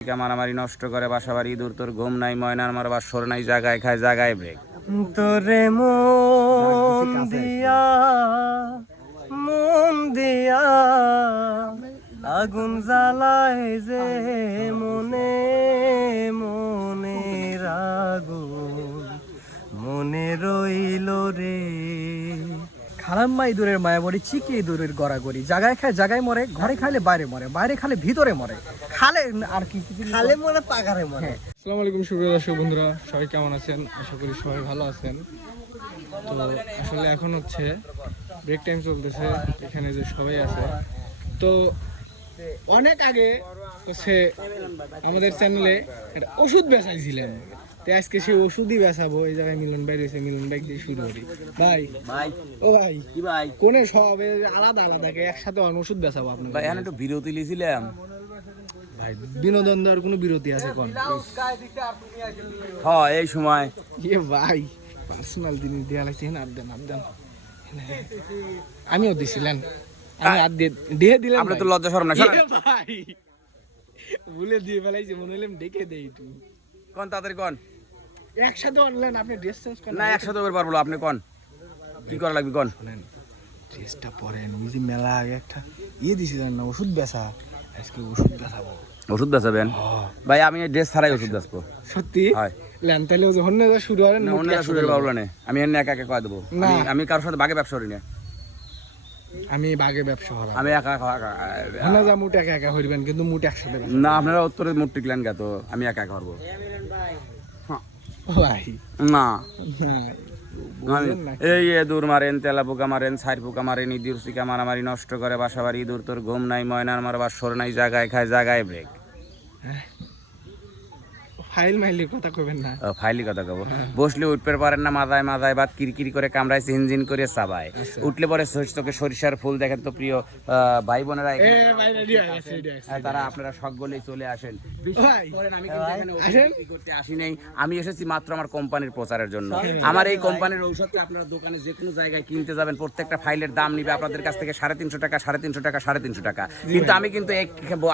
মারামারি নষ্ট করে বাসাবাড়ি দূর তোর ঘুম নাই ময়নার মার বাসর নাই জায়গায় খায় জায়গায় ব্রেক তোরে মন দিয়া আগুন জ্বালায় যে মনে মনে আগুন মনে রইল রে। খালাম মাই দূরের মায়াবড়ি চিকি দূরের গড়াগড়ি জায়গায় খায় জায়গায় মরে, ঘরে খাইলে বাইরে মরে, বাইরে খালে ভিতরে মরে, খালে আর কি খালে মরে পাগারে মরে। আসসালামু আলাইকুম সুপ্রিয় দর্শক বন্ধুরা, সবাই কেমন আছেন? আশা করি সবাই ভালো আছেন। তো আসলে এখন হচ্ছে ব্রেক টাইম চলতেছে, এখানে যে সবাই আছে। তো অনেক আগে হচ্ছে আমাদের চ্যানেলে একটা ওষুধ বেচাইছিলেন, তো আজকে সেই ওষুধই বেচাবো। এই জায়গায় মিলন ভাই রয়েছে, মিলন ভাই দিয়ে শুরু করি। ভাই ও ভাই কি ভাই কোনে সব আলাদা আলাদা একসাথে ওষুধ বেচাবো আপনার ভাই? আমি একটু বিরতি লিছিলাম ভাই। বিনোদন দেওয়ার কোনো বিরতি আছে কোন? হ্যাঁ এই সময় ভাই পার্সোনাল জিনিস দেওয়া লাগছে, আর দেন আমিও দিছিলেন, আমি আর দিয়ে দিলাম। আপনি তো লজ্জা শরম না ভাই ভুলে দিয়ে ফেলাইছি, মনে হলাম ডেকে দেই একটু। কোন তাড়াতাড়ি কোন, একসাথে অনলাইন আপনি ড্রেস চেঞ্জ করেন না একসাথে করে পারবো আপনি কোন কি করা লাগবে কোন? ড্রেসটা পরেন, ওই যে মেলা আগে একটা দিছিলেন না ওষুধ বেচা, আজকে ওষুধ বেচাবো। ওষুধ বেচাবেন ভাই? আমি ড্রেস ছাড়াই ওষুধ বেচবো। সত্যি? হয় লেন তাহলে যখন শুরু হয় না অন্য শুরু পাবলো না, আমি এনে একা একা কয়ে দেবো। আমি কারোর সাথে বাগে ব্যবসা করি না, আমি বাগে ব্যবসা করা, আমি একা না যা মুট একা একা হইবেন, কিন্তু মুট একসাথে না। আপনারা উত্তরে মুট টিকলেন গা, তো আমি একা একা করবো ভাই না। না এই দূর মারেন, তেলা পোকা মারেন, ছাই পোকা মারেন, ইঁদুর শিকা মারামারি নষ্ট করে বাসাবাড়ি ইঁদুর তোর ঘুম নাই ময়নার মার বাসর নাই জায়গায় খায় জায়গায় ব্রেক। ফাইল মাইলের কথা কইবেন না, ফাইলি কথা কব। বসলে উঠতে পারেন না, মাথায় মাথায় বাদ কিরকিরি করে কামড়ায়, ঝিনঝিন করে চাবায়। উঠলে পরে চোখে সরিষার ফুল দেখেন তো প্রিয় ভাই বোনেরা, তারা আপনারা সকলেই চলে আসেন। আমি কিন্তু এখানে ওষুধ করতে আসি নাই, আমি এসেছি মাত্র আমার কোম্পানির প্রচারের জন্য। আমার এই কোম্পানির ঔষধটা আপনারা দোকানে যে কোনো জায়গায় কিনতে যাবেন, প্রত্যেকটা ফাইলের দাম নিবে আপনাদের কাছ থেকে 350 টাকা 350 টাকা 350 টাকা। কিন্তু আমি কিন্তু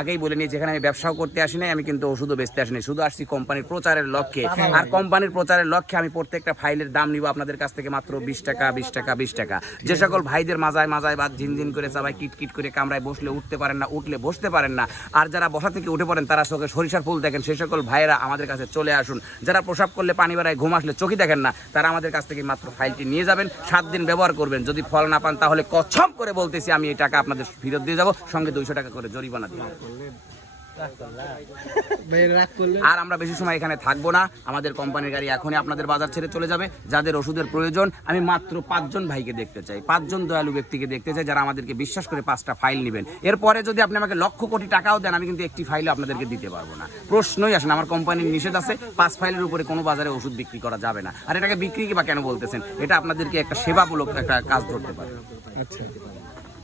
আগেই বলে নিই, যেখানে আমি ব্যবসাও করতে আসি নাই, আমি কিন্তু ওষুধও বেচতে আসি নাই, শুধু আসছি কোম্পানির প্রচারের লক্ষ্যে। আর কোম্পানির প্রচারের লক্ষ্যে আমি প্রত্যেকটা ফাইলের দাম নিব আপনাদের কাছ থেকে মাত্র 20 টাকা 20 টাকা 20 টাকা। যে সকল ভাইদের মাজায় মাজায় বাদ ঝিনঝিন করে চাবায়, কিটকিট করে কামড়ায়, বসলে উঠতে পারেন না, উঠলে বসতে পারেন না, আর যারা বসা থেকে উঠে পড়েন তারা চোখে সরিষার ফুল দেখেন, সেই সকল ভাইয়েরা আমাদের কাছে চলে আসুন। যারা প্রসাব করলে পানি বেড়ায়, ঘুম আসলে চোখই দেখেন না, তারা আমাদের কাছ থেকে মাত্র ফাইলটি নিয়ে যাবেন, 7 দিন ব্যবহার করবেন। যদি ফল না পান তাহলে কসম করে বলতেছি আমি এই টাকা আপনাদের ফেরত দিয়ে যাবো, সঙ্গে 200 টাকা করে জরিমানা দিব। আর আমরা বেশি সময় এখানে থাকবো না, আমাদের কোম্পানির গাড়ি এখনই আপনাদের বাজার ছেড়ে চলে যাবে। যাদের ওষুধের প্রয়োজন, আমি মাত্র 5 জন ভাইকে দেখতে চাই, 5 জন দয়ালু ব্যক্তিকে দেখতে চাই, যারা আমাদেরকে বিশ্বাস করে 5টা ফাইল নেবেন। এরপরে যদি আপনি আমাকে লক্ষ কোটি টাকাও দেন, আমি কিন্তু একটি ফাইলও আপনাদেরকে দিতে পারবো না, প্রশ্নই আসে না। আমার কোম্পানির নিষেধ আছে, 5 ফাইলের উপরে কোনো বাজারে ওষুধ বিক্রি করা যাবে না। আর এটাকে বিক্রি বা কেন বলতেছেন? এটা আপনাদেরকে একটা সেবামূলক একটা কাজ ধরতে পারে। আচ্ছা,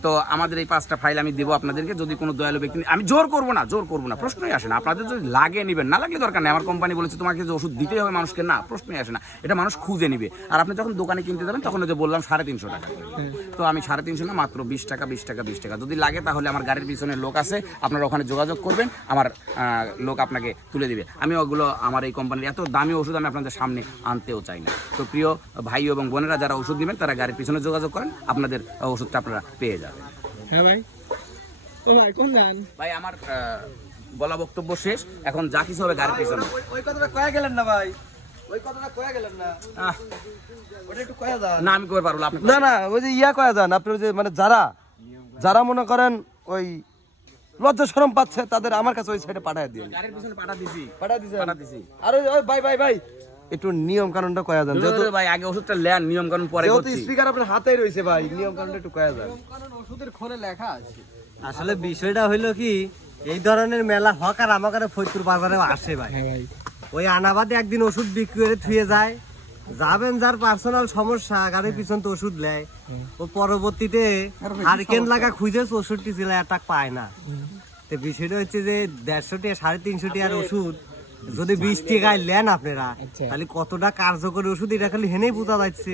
তো আমাদের এই 5টা ফাইল আমি দেবো আপনাদেরকে। যদি কোনো দয়ালু ব্যক্তি, আমি জোর করবো না, প্রশ্নই আসে না। আপনাদের যদি লাগে নেবেন, না লাগলে দরকার নেই। আমার কোম্পানি বলেছে তোমাকে যে ওষুধ দিতেই হবে মানুষকে, না, প্রশ্নই আসে না, এটা মানুষ খুঁজে নিবে। আর আপনি যখন দোকানে কিনতে যাবেন তখন ওই যে বললাম 350 টাকা, তো আমি 350 না, মাত্র 20 টাকা 20 টাকা 20 টাকা। যদি লাগে তাহলে আমার গাড়ির পিছনে লোক আছে, আপনারা ওখানে যোগাযোগ করবেন, আমার লোক আপনাকে তুলে দিবে। আমি ওগুলো আমার এই কোম্পানির এত দামি ওষুধ আমি আপনাদের সামনে আনতেও চাই না। তো প্রিয় ভাই এবং বোনেরা, যারা ওষুধ নেবেন তারা গাড়ির পিছনে যোগাযোগ করেন, আপনাদের ওষুধটা আপনারা পেয়ে যাবেন। হ্যাঁ ভাই। ও ভাই কোন যান ভাই? আমার বলা বক্তব্য শেষ, এখন যা কিছু হবে গাড়ির পিছনে। ওই কথাটা কয়ে গেলেন না ভাই, ওই কথাটা কয়ে গেলেন না, ওটা একটু কয়ে যান না। আমি কই পারবো আপনি? না ওই যে কয়ে যান আপনি, যে মানে যারা মনে করেন ওই লজ্জা শরম পাচ্ছে, তাদের আমার কাছে ওই সাইডে পাঠায় দিন। গাড়ির পিছনে পাঠা দিছি। আর ওই ভাই একটু নিয়ম কানুনটা কয়ে যান। যেহেতু ভাই আগে ওষুধটা নেন, নিয়ম কানুন পরে করছি। স্পিকার আপনার হাতেই রয়েছে ভাই, নিয়ম কানুনটা একটু কয়ে যান। ওষুধের খোলে লেখা আছে। আসলে বিষয়টা হইলো কি, এই ধরনের মেলা হকার আমাকে ফরিদপুর বাজারে আসে ভাই। ওই আনাবাদে একদিন ওষুধ বিক্রি করে থুয়ে যায়, যাবেন যার পার্সোনাল সমস্যা, গাড়ির পিছন তো ওষুধ নেয়, ও পরবর্তীতে হারিকেন লাগা খুঁজে 64 জেলায় অ্যাটাক পায় না। তো বিষয়টা হচ্ছে যে 150 টাকা 350 টাকার ওষুধ যদি 20 টাকায় নেন আপনারা, তাহলে কতটা কার্যকরী ওষুধ এটা খালি হেনেই বোঝা যাচ্ছে।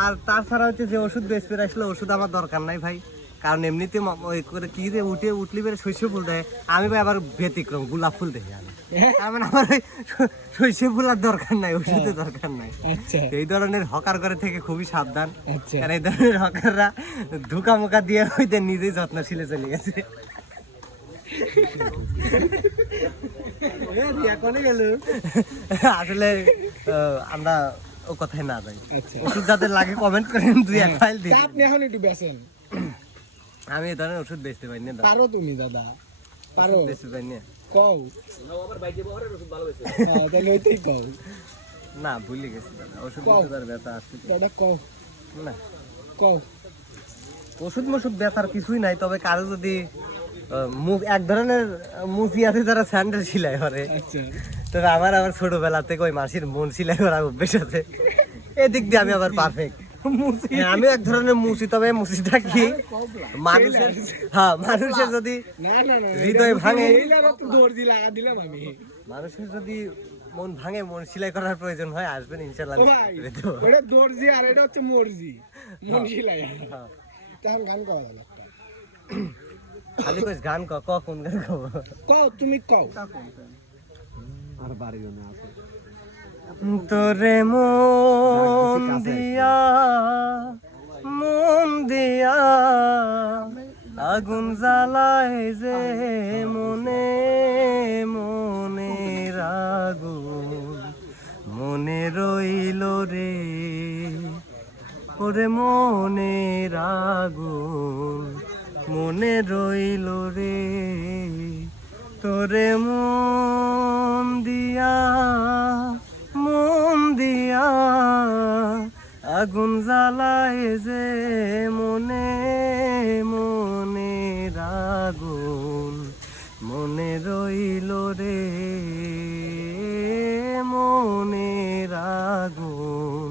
আর তাছাড়া হচ্ছে যে ওষুধ বেচতে আসলে ওষুধ আমার দরকার নাই ভাই, কারণ এমনিতে ওই করে কি যে উঠলি বেড়ে শস্য ফুল দেয়, আমি ভাই আবার ব্যতিক্রম গোলাপ ফুল দেখি আমি। তার মানে আমার ওই শস্য ফুল আর দরকার নাই, ওষুধের দরকার নাই। আচ্ছা এই ধরনের হকার করে থেকে খুবই সাবধান, আচ্ছা কারণ এই ধরনের হকাররা ধোকা মোকা দিয়ে হইতে নিজেই যত্নশীলে চলে গেছে। আসলে আমরা ও কথায় না যাই। আচ্ছা ওষুধ যাদের লাগে কমেন্ট করেন, 2-1 ফাইল দিন। তা আপনি এখন একটু বেছেন, আমি এই ধরনের ওষুধ বেচতে পারি না দাদা, পারো তুমি দাদা, পারো বেচতে পারি না। কও হ্যাঁ, তাহলে ওইটাই কও না ভুলে গেছি দাদা, ওষুধ কও। আর ব্যথা আসছে দাদা, কও না। কও। ওষুধ মষুধ ব্যথার কিছুই নাই, তবে কারো যদি এক ধরনের মুচি আছে যারা স্যান্ডেল সেলাই করে, আচ্ছা তবে আমার আবার ছোটবেলা থেকে ওই মাসির মন সেলাই করা অভ্যেস আছে, এদিক দিয়ে আমি আবার পারফেক্ট। আমি এক ধরনের মুচি, তবে মুচিটা কি মানুষের, হ্যাঁ মানুষের যদি না না না, হৃদয় ভাঙে, দর্জি লাগা দিলাম আমি। মানুষের যদি মন ভাঙে, মন সেলাই করার প্রয়োজন হয়, আসবেন ইনশাল্লাহ। ও ভাই, ওটা দর্জি আর এটা হচ্ছে মর্জি, মন সিলাই। তখন গান কওয়া গেল একটা, খালি কইস গান ক ক কোন গান কব, কও তুমি কও। আর বাড়িও না আছে তোরে মন দিয়া আগুন জ্বালায় যে মনে মনে আগুন মনে রইল রে, ওরে মনে আগুন মনে রইল রে, তোরে মন দিয়া আগুন জ্বালায় যে মনে মনে আগুন মনে রইল রে, মনে আগুন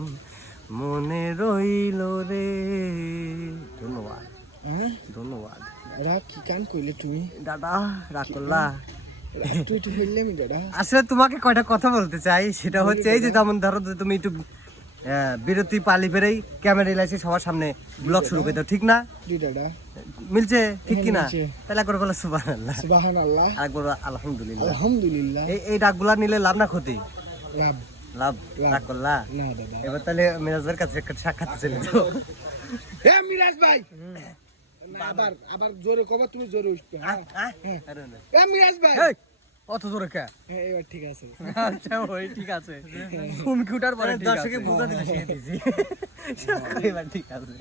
মনে রইল রে। ধন্যবাদ হ্যাঁ ধন্যবাদ ওরা কি গান কইলে তুমি দাদা, রাগ করলা? একটু একটু হইলে আমি দাদা। আসলে তোমাকে কয়টা কথা বলতে চাই, সেটা হচ্ছে এই যে যেমন ধরো যে তুমি একটু বিরতি পালি পেরেই ক্যামেরা এসে সবার সামনে ব্লগ শুরু করে দাও, ঠিক না? দি দাদা, মিলছে ঠিক কি না? মিলছে। তাহলে একবার বলো সুবহানাল্লাহ, সুবহানাল্লাহ, আরেকবার বলো আলহামদুলিল্লাহ। আলহামদুলিল্লাহ। এই ডাকগুলা নিলে লাভ না ক্ষতি? লাভ। লাভ। লাভ। রাগ করলা? না দাদা। এবার তাহলে মিরাজের কাছে একটা সাক্ষাৎ চলে যাও। এ মিরাজ ভাই, না, আবার আবার জোরে কবা, তুমি জোরে উঠবে। হ্যাঁ আরে না। এ মিরাজ ভাই, অত জোরে কে? হ্যাঁ এবার ঠিক আছে। আচ্ছা ওই ঠিক আছে, কম্পিউটার পরে ঠিক আছে। দর্শকে বুঝা দিলে সে দিছি। এবার ঠিক আছে।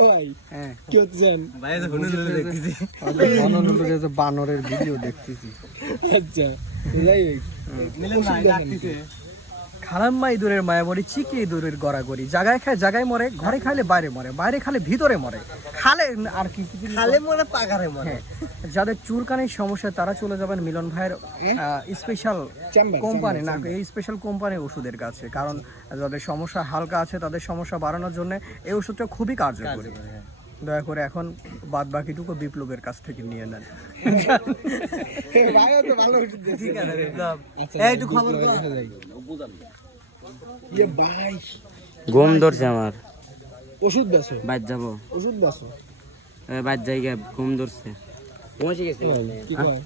ও ভাই, হ্যাঁ কি হচ্ছেন? ভাই যে হুনুজুলে দেখতেছি। বানরের ভিডিও দেখতেছি। আচ্ছা যাই হোক, মিলন না ডাকতেছে। খালাম্মা ইঁদুরের মায়াবরী, চিকে ইঁদুরের গড়াগড়ি, জায়গায় খায় জায়গায় মরে, ঘরে খাইলে বাইরে মরে, বাইরে খালে ভিতরে মরে, খালে আর কি কি খালে মরে পাগারে মরে। যাদের চুলকানির সমস্যা তারা চলে যাবেন মিলন ভাইয়ের স্পেশাল চেম্বার, কোম্পানি, না এই স্পেশাল কোম্পানির ওষুধের কাছে, কারণ যাদের সমস্যা হালকা আছে তাদের সমস্যা বাড়ানোর জন্য এই ওষুধটা খুবই কার্যকরী। দয়া করে এখন বাদ বাকিটুকু বিপ্লবের কাছ থেকে নিয়ে নেন। ভাইও তো ভালো ওষুধ দিয়েছে। ঠিক আছে বিপ্লব। আচ্ছা, এই একটু খবর কর। দেখা যাক। ইয়ে ভাই, ঘুম ধরছে আমার, ওষুধ বেছো, বাদ যাবো, ওষুধ বেছো। বাদ জায়গা ঘুম ধরছে। ঘুমাইছে গেছে কি কয়?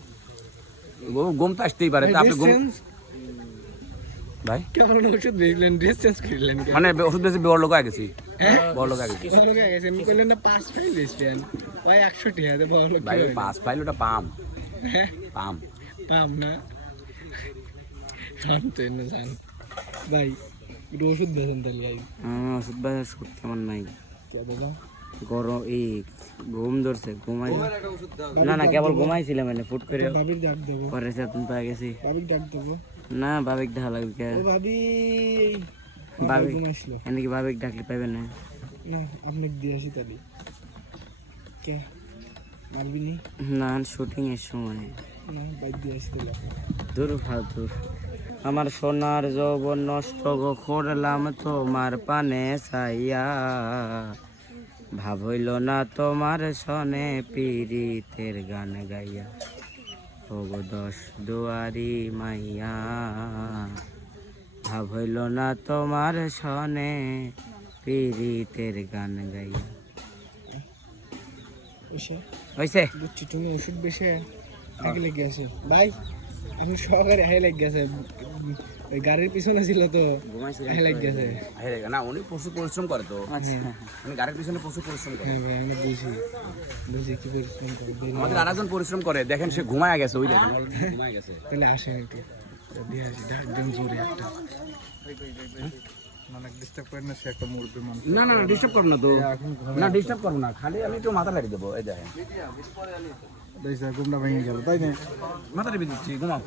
ঘুম তো আসতেই পারে, তা আপনি ঘুম Distance? ভাই কেমন ওষুধ দেখলেন, ড্রেস চেঞ্জ করলেন কেন? মানে ওষুধ বেশি বড় লোক হয়ে গেছি, বড় লোক হয়ে গেছি বড় লোক হয়ে গেছে, এমনি করলেন না 5 ফাইল দিয়েছেন ভাই, 100 টাকা দে বড় লোক ভাই। কি ওই হইলো? পাস ফাইল ওটা পাম হ্যাঁ, পাম। পাম না শান্ত না জান ভাই, একটু ওষুধ দেন তাহলে ভাই। ওষুধ ভাই ওষুধ কেমন নাই, কে দাদা? গরম এই ঘুম ধরছে, ঘুমাই না না কেবল ঘুমাইছিলাম মানে ফুট করে ভাবির ডাক দেবো, পরে চেতন পাই গেছি। ভাবির ডাক দেবো। না ভাবিক দেখা লাগবে কে, ও ভাবি, ভাবি ঘুমাইছিল এমনি ভাবিক ডাকলে পাইবেন না। না, আপনি দিয়ে আসি তাহলে। কে মারবিনি? না শুটিং এর সময় না, বাইক দিয়ে আসি তাহলে। দূর ফালতু। আমার সোনার যৌবন নষ্ট গো করলাম তোমার পানে চাইয়া, ভাব হইল না তোমার সনে পীড়িতের গান গাইয়া, ওগো 10 দুয়ারি মাইয়া, ভাব হইল না তোমার সনে পীড়িতের গান গাইয়া। এসে হয়েছে বুঝছি তুমি ওষুধ বেশি আগে লেগে গেছে ভাই আমি সহকারে হাই লেগে গেছে ওই গাড়ির পিছনে ছিল তো হাই লেগে গেছে না উনি প্রচুর পরিশ্রম করে তো উনি গাড়ির পিছনে প্রচুর পরিশ্রম করে হ্যাঁ ভাই আমি বুঝি কি পরিশ্রম করে আমাদের আরেকজন পরিশ্রম করে দেখেন সে ঘুমায় গেছে ওই দেখেন already ঘুমায় গেছে তাহলে আসেন একটু দিয়ে আসি ডাক দেন জোরে একটা মানে ডিস্টার্ব করেন না সে একটা মুরব্বী মানুষ না না না ডিস্টার্ব করব না তো না ডিস্টার্ব করব না খালি আমি একটু মাথা লাগিয়ে দেবো এই দেখেন দেখছি ঘুমটা ভেঙে গেল তাই না মাথা টিপে দিচ্ছি ঘুমাও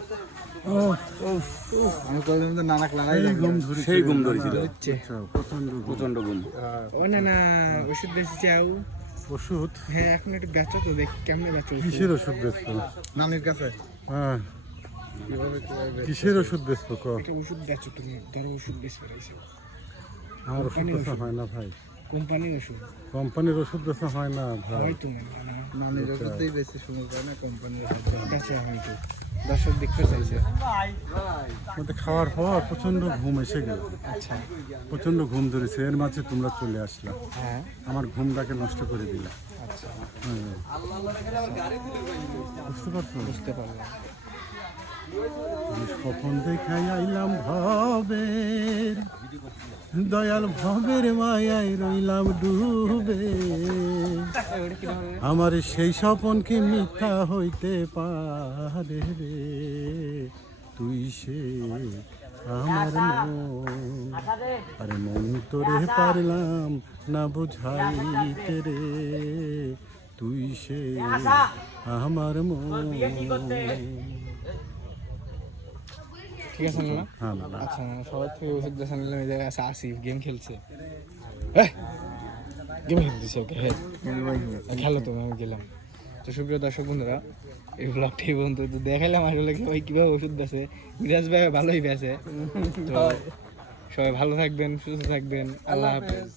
আমি কয়েকদিন তো নানা ক্লানাই ঘুম ধরে সেই ঘুম ধরেছিল হচ্ছে প্রচন্ড ঘুম ও না না ওষুধ বেশি চাও ওষুধ হ্যাঁ এখন একটু বেচো তো দেখ কেমনে বেচো কিসের ওষুধ বেচবো? নানির কাছে হ্যাঁ, কিভাবে কিসের ওষুধ বেচবো ক? একটা ওষুধ বেচো তুমি ধরো ওষুধ বেশি বেড়াইছে আমার ওষুধ বেচা হয় না ভাই, কোম্পানির ওষুধ কোম্পানির ওষুধ বেচা হয় না ভাই। হয় তুমি নানির ওষুধই বেশি শুনে যায় না কোম্পানির ওষুধ বেচা হয় তো দর্শক দেখতে চাইছে মধ্যে খাওয়ার পর প্রচন্ড ঘুম এসে গেল, আচ্ছা প্রচন্ড ঘুম ধরেছে, এর মাঝে তোমরা চলে আসলা, হ্যাঁ আমার ঘুমটাকে নষ্ট করে দিলা। আচ্ছা হ্যাঁ। বুঝতে পারছো? বুঝতে পারলাম আমি স্বপন দেখাই আইলাম ভবের, দয়াল ভবের মায়ায় রইলাম ডুবে, আমার সেই স্বপন কি মিথ্যা হইতে পারে রে, তুই সে আমার মন, আরে মন তোরে পারলাম না বুঝাইতে রে, তুই সে আমার মন। ঠিক আছে না হ্যাঁ না না, আচ্ছা সবার থেকে ওষুধ বেচা নিলাম এই জায়গায় আছে আসিফ গেম খেলছে গেম খেলতেছে ওকে হ্যাঁ খেলো তো আমি গেলাম। তো সুপ্রিয় দর্শক বন্ধুরা এই ব্লগটি এই পর্যন্ত তো দেখাইলাম আসলে কি ভাই কীভাবে ওষুধ বেচে, মিরাজ ভাই ভালোই বেচে। তো সবাই ভালো থাকবেন, সুস্থ থাকবেন, আল্লাহ হাফেজ।